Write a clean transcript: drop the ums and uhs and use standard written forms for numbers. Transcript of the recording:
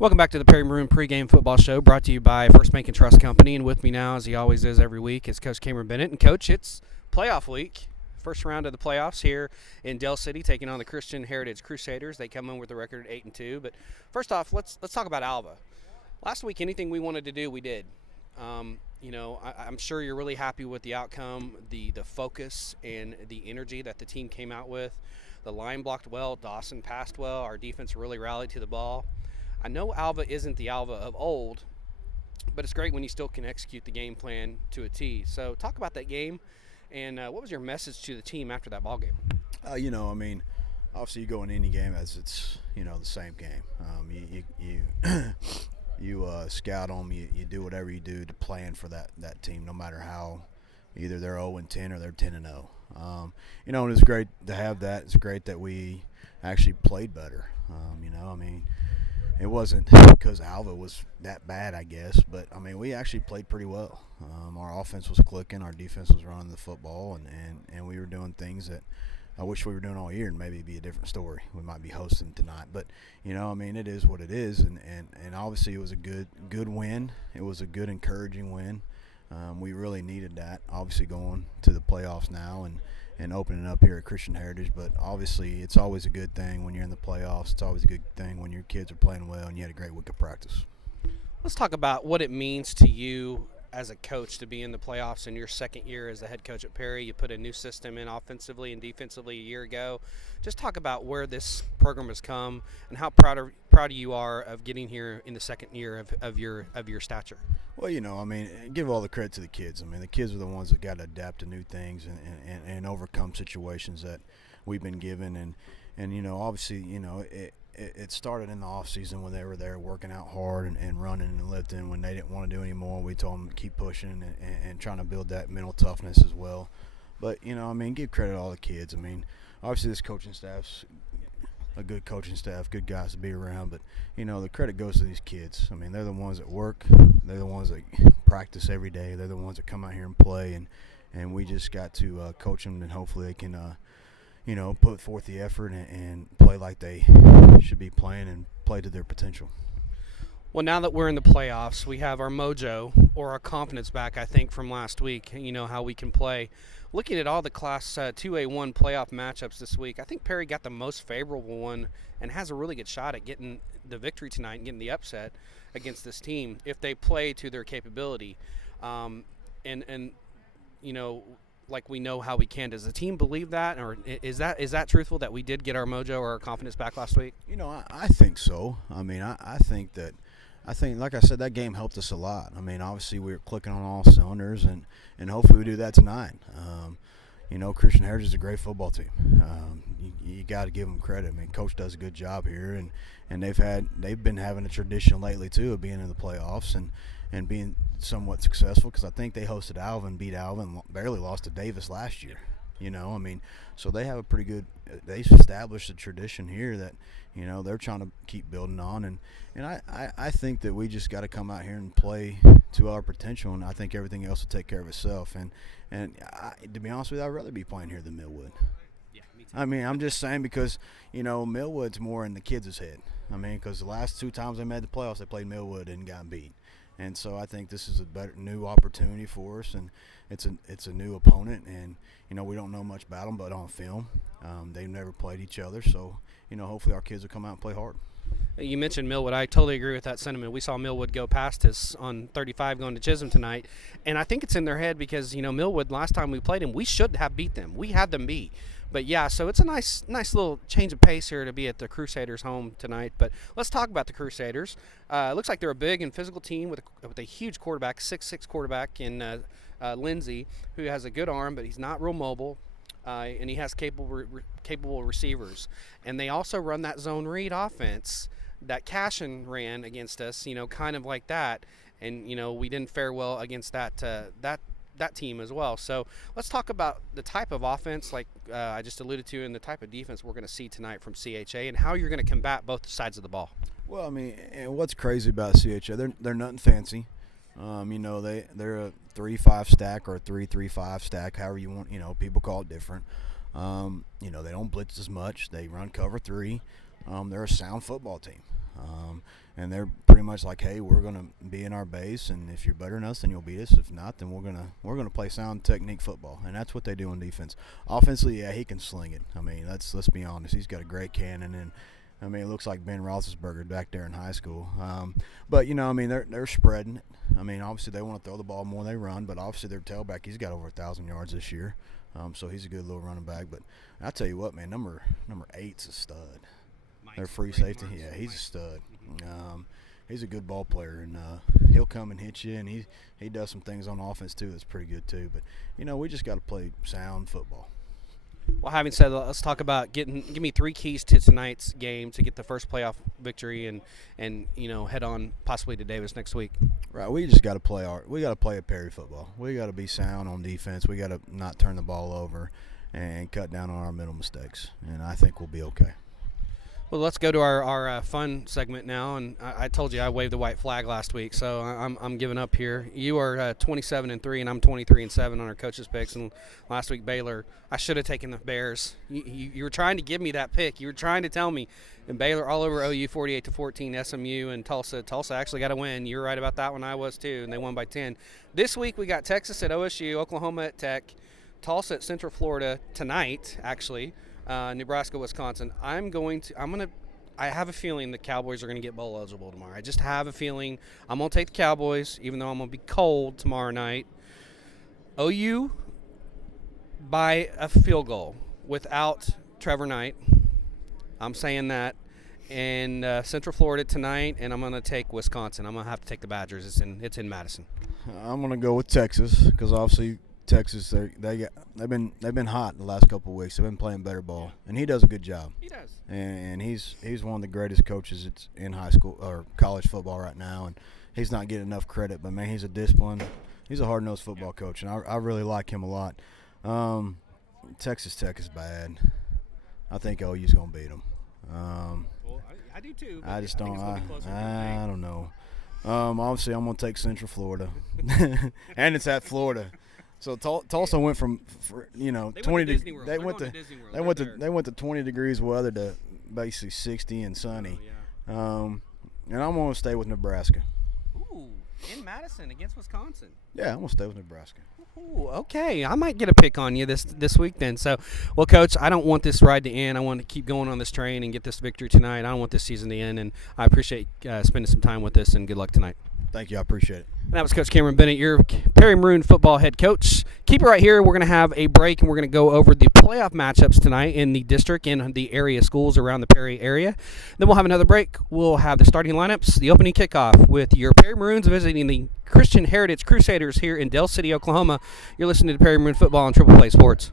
Welcome back to the Perry Maroon pregame football show, brought to you by First Bank and Trust Company. And with me now, as he always is every week, is Coach Cameron Bennett. And Coach, it's playoff week, first round of the playoffs here in Dell City, taking on the Christian Heritage Crusaders. They come in with a record of 8-2. But first off, let's talk about Alva. Last week, anything we wanted to do, we did. I'm sure you're really happy with the outcome, the focus, and the energy that the team came out with. The line blocked well. Dawson passed well. Our defense really rallied to the ball. I know Alva isn't the Alva of old, but it's great when you still can execute the game plan to a T. So talk about that game, and what was your message to the team after that ball game? Obviously you go in any game as it's, the same game. You scout them, you do whatever you do to plan for that team, no matter how either they're 0-10 or they're 10-0. And it's great to have that. It's great that we actually played better. It wasn't because Alva was that bad, I guess, but we actually played pretty well. Our offense was clicking, our defense was running the football, and we were doing things that I wish we were doing all year, and maybe it'd be a different story. We might be hosting tonight, but it is what it is, and obviously it was a good win. It was a good, encouraging win. We really needed that, obviously going to the playoffs now and opening up here at Christian Heritage. But obviously it's always a good thing when you're in the playoffs. It's always a good thing when your kids are playing well and you had a great week of practice. Let's talk about what it means to you as a coach to be in the playoffs in your second year as the head coach at Perry. You put a new system in offensively and defensively a year ago. Just talk about where this program has come and how proud you are of getting here in the second year of your stature. Well, give all the credit to the kids. The kids are the ones that got to adapt to new things and overcome situations that we've been given. And obviously, it started in the off season when they were there working out hard and running and lifting. When they didn't want to do anymore, we told them to keep pushing and trying to build that mental toughness as well. But give credit to all the kids. Obviously this coaching staff's a good coaching staff, good guys to be around. But the credit goes to these kids. They're the ones that work. They're the ones that practice every day. They're the ones that come out here and play. And we just got to coach them, and hopefully they can put forth the effort and play like they should be playing and play to their potential. Well, now that we're in the playoffs, we have our mojo or our confidence back, I think, from last week, how we can play. Looking at all the Class 2A1 playoff matchups this week, I think Perry got the most favorable one and has a really good shot at getting the victory tonight and getting the upset against this team if they play to their capability. Like we know how we can. Does the team believe that, or is that truthful that we did get our mojo or our confidence back last week? I think so. I think, like I said, that game helped us a lot. Obviously we were clicking on all cylinders, and hopefully we do that tonight. Christian Heritage is a great football team. You got to give them credit. Coach does a good job here, and they've been having a tradition lately too of being in the playoffs and being somewhat successful, because I think they hosted Alva and beat Alva and barely lost to Davis last year. So they have a pretty good – they've established a tradition here that, they're trying to keep building on. And I think that we just got to come out here and play to our potential, and I think everything else will take care of itself. And to be honest with you, I'd rather be playing here than Millwood. Yeah, me too. I'm just saying because, Millwood's more in the kids' head. Because the last two times they made the playoffs, they played Millwood and got beat. And so I think this is a better new opportunity for us, and it's a new opponent, and we don't know much about them, but on film, they've never played each other. So hopefully our kids will come out and play hard. You mentioned Millwood. I totally agree with that sentiment. We saw Millwood go past us on 35 going to Chisholm tonight, and I think it's in their head because Millwood, last time we played them, we should have beat them. We had them beat. But yeah, so it's a nice little change of pace here to be at the Crusaders' home tonight. But let's talk about the Crusaders. It looks like they're a big and physical team with a huge quarterback, 6'6" quarterback in Lindsey, who has a good arm, but he's not real mobile. And he has capable receivers. And they also run that zone read offense that Cashin ran against us, kind of like that. And, we didn't fare well against that team as well. So let's talk about the type of offense, like I just alluded to, and the type of defense we're going to see tonight from CHA and how you're going to combat both sides of the ball. Well, and what's crazy about CHA, they're nothing fancy. They're a 3-5 stack or a 3-3-5 stack, however you want. People call it different. They don't blitz as much. They run cover 3. They're a sound football team. And they're pretty much like, hey, we're going to be in our base, and if you're better than us, then you'll beat us. If not, then we're gonna play sound technique football, and that's what they do on defense. Offensively, yeah, he can sling it. I mean, let's be honest. He's got a great cannon, and I mean, it looks like Ben Roethlisberger back there in high school. But you know, I mean, they're spreading it. I mean, obviously they want to throw the ball more than they run, but obviously their tailback, he's got over 1,000 yards this year, so he's a good little running back. But I tell you what, man, number 8's a stud. Their free safety, yeah, he's a stud. He's a good ball player, and he'll come and hit you, and he does some things on offense too that's pretty good too. But you know, we just got to play sound football. Well, having said that, let's talk about give me 3 keys to tonight's game to get the first playoff victory and you know, head on possibly to Davis next week. Right, we just got to play a Perry football. We got to be sound on defense. We got to not turn the ball over and cut down on our mental mistakes, and I think we'll be okay. Well, let's go to our fun segment now. And I told you I waved the white flag last week, so I'm giving up here. You are 27-3, and I'm 23-7 on our coaches' picks. And last week Baylor, I should have taken the Bears. You were trying to give me that pick. You were trying to tell me. And Baylor all over OU, 48-14. SMU and Tulsa. Tulsa actually got a win. You were right about that one. I was too, and they won by 10. This week we got Texas at OSU, Oklahoma at Tech, Tulsa at Central Florida tonight, actually. Nebraska, Wisconsin. I have a feeling the Cowboys are going to get bowl eligible tomorrow. I just have a feeling I'm going to take the Cowboys, even though I'm going to be cold tomorrow night. OU by a field goal without Trevor Knight. I'm saying that. And Central Florida tonight, and I'm going to take Wisconsin. I'm going to have to take the Badgers. It's in Madison. I'm going to go with Texas because obviously Texas, they've been hot the last couple of weeks. They've been playing better ball, and he does a good job. He does, and he's one of the greatest coaches it's in high school or college football right now. And he's not getting enough credit, but man, he's a hard-nosed football coach, and I really like him a lot. Texas Tech is bad. I think OU's gonna beat them. Well, I do too. I just don't. I don't know. Obviously, I'm gonna take Central Florida, and it's at Florida. So Tulsa went from 20 to they went to 20 degrees weather to basically 60 and sunny. Oh, yeah. And I'm going to stay with Nebraska. Ooh, in Madison against Wisconsin. Yeah, I'm going to stay with Nebraska. Ooh, okay. I might get a pick on you this week then. So, well, Coach, I don't want this ride to end. I want to keep going on this train and get this victory tonight. I don't want this season to end, and I appreciate spending some time with us, and good luck tonight. Thank you. I appreciate it. And that was Coach Cameron Bennett, your Perry Maroon football head coach. Keep it right here. We're going to have a break, and we're going to go over the playoff matchups tonight in the district and the area schools around the Perry area. Then we'll have another break. We'll have the starting lineups, the opening kickoff with your Perry Maroons visiting the Christian Heritage Crusaders here in Del City, Oklahoma. You're listening to Perry Maroon Football on Triple Play Sports.